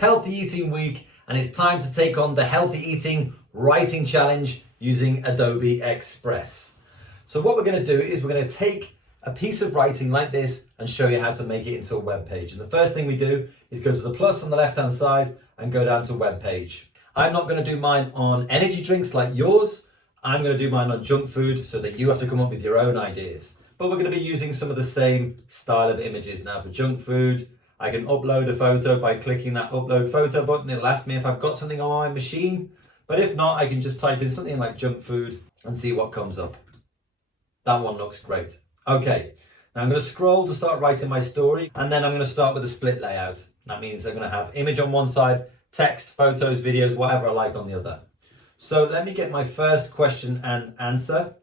Healthy Eating Week, and it's time to take on the Healthy Eating Writing Challenge using Adobe Express. So what we're going to do is we're going to take a piece of writing like this and show you how to make it into a web page. And the first thing we do is go to the plus on the left hand side and go down to web page. I'm not going to do mine on energy drinks like yours. I'm going to do mine on junk food so that you have to come up with your own ideas. But we're going to be using some of the same style of images. Now for junk food, I can upload a photo by clicking that upload photo button. It'll ask me if I've got something on my machine. But if not, I can just type in something like junk food and see what comes up. That one looks great. Okay, now I'm going to scroll to start writing my story, and then I'm going to start with a split layout. That means I'm going to have image on one side, text, photos, videos, whatever I like on the other. So let me get my first question and answer,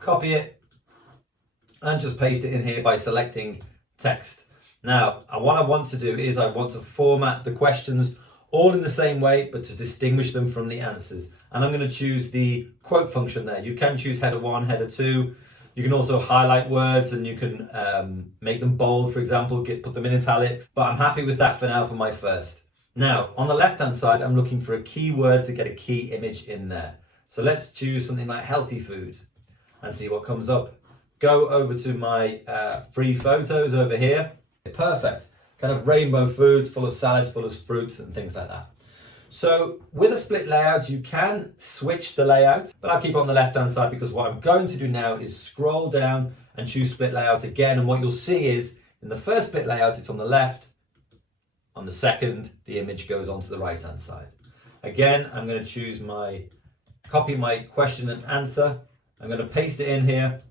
copy it, and just paste it in here by selecting text. Now, what I want to do is I want to format the questions all in the same way, but to distinguish them from the answers. And I'm going to choose the quote function there. You can choose header 1, header 2. You can also highlight words and you can make them bold, for example, put them in italics. But I'm happy with that for now for my first. Now, on the left-hand side, I'm looking for a keyword to get a key image in there. So let's choose something like healthy food and see what comes up. Go over to my free photos over here. Perfect. Kind of rainbow foods, full of salads, full of fruits and things like that. So with a split layout, you can switch the layout, but I'll keep it on the left-hand side because what I'm going to do now is scroll down and choose split layout again. And what you'll see is in the first split layout, it's on the left. On the second, the image goes onto the right-hand side. Again, I'm going to choose copy my question and answer. I'm going to paste it in here.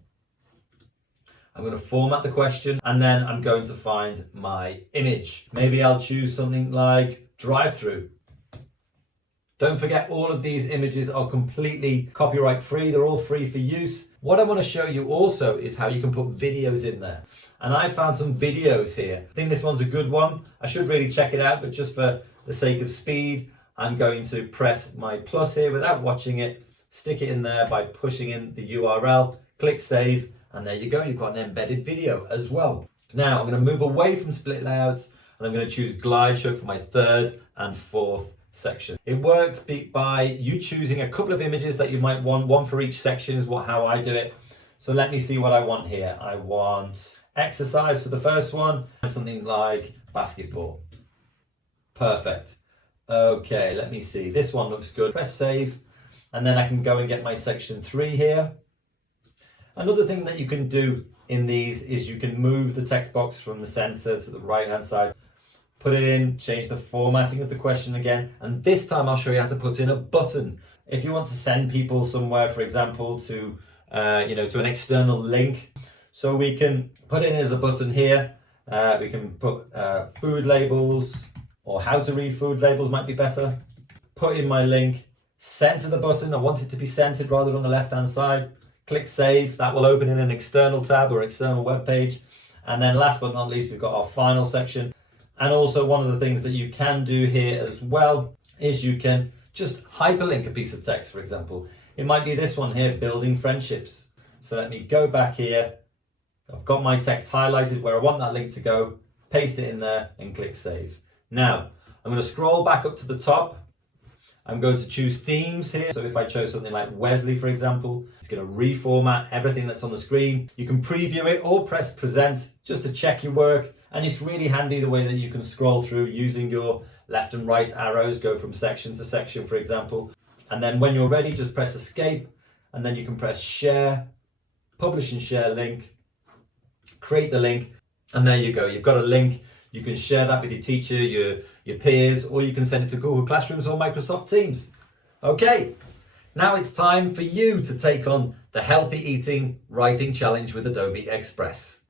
I'm going to format the question and then I'm going to find my image. Maybe I'll choose something like drive-through. Don't forget, all of these images are completely copyright free. They're all free for use. What I want to show you also is how you can put videos in there. And I found some videos here. I think this one's a good one. I should really check it out, but just for the sake of speed, I'm going to press my plus here without watching it, stick it in there by pushing in the URL, click save, and there you go. You've got an embedded video as well. Now I'm going to move away from split layouts and I'm going to choose glide show for my third and fourth section. It works by you choosing a couple of images that you might want. One for each section is how I do it. So let me see what I want here. I want exercise for the first one, something like basketball. Perfect. Okay, let me see. This one looks good. Press save, and then I can go and get my section 3 here. Another thing that you can do in these is you can move the text box from the center to the right hand side. Put it in, change the formatting of the question again, and this time I'll show you how to put in a button. If you want to send people somewhere, for example, to an external link, so we can put it in as a button here. We can put food labels or how to read food labels might be better. Put in my link, center the button. I want it to be centered rather than on the left hand side. Click save. That will open in an external tab or external web page. And then last but not least, we've got our final section. And also one of the things that you can do here as well is you can just hyperlink a piece of text, for example. It might be this one here, building friendships. So let me go back here. I've got my text highlighted where I want that link to go, paste it in there and click save. Now, I'm going to scroll back up to the top. I'm going to choose themes here. So if I chose something like Wesley, for example, it's going to reformat everything that's on the screen. You can preview it or press present just to check your work. And it's really handy the way that you can scroll through using your left and right arrows, go from section to section, for example. And then when you're ready, just press escape and then you can press share, publish and share link, create the link, and there you go. You've got a link. You can share that with your teacher, your peers, or you can send it to Google Classrooms or Microsoft Teams. Okay, now it's time for you to take on the Healthy Eating Writing Challenge with Adobe Express.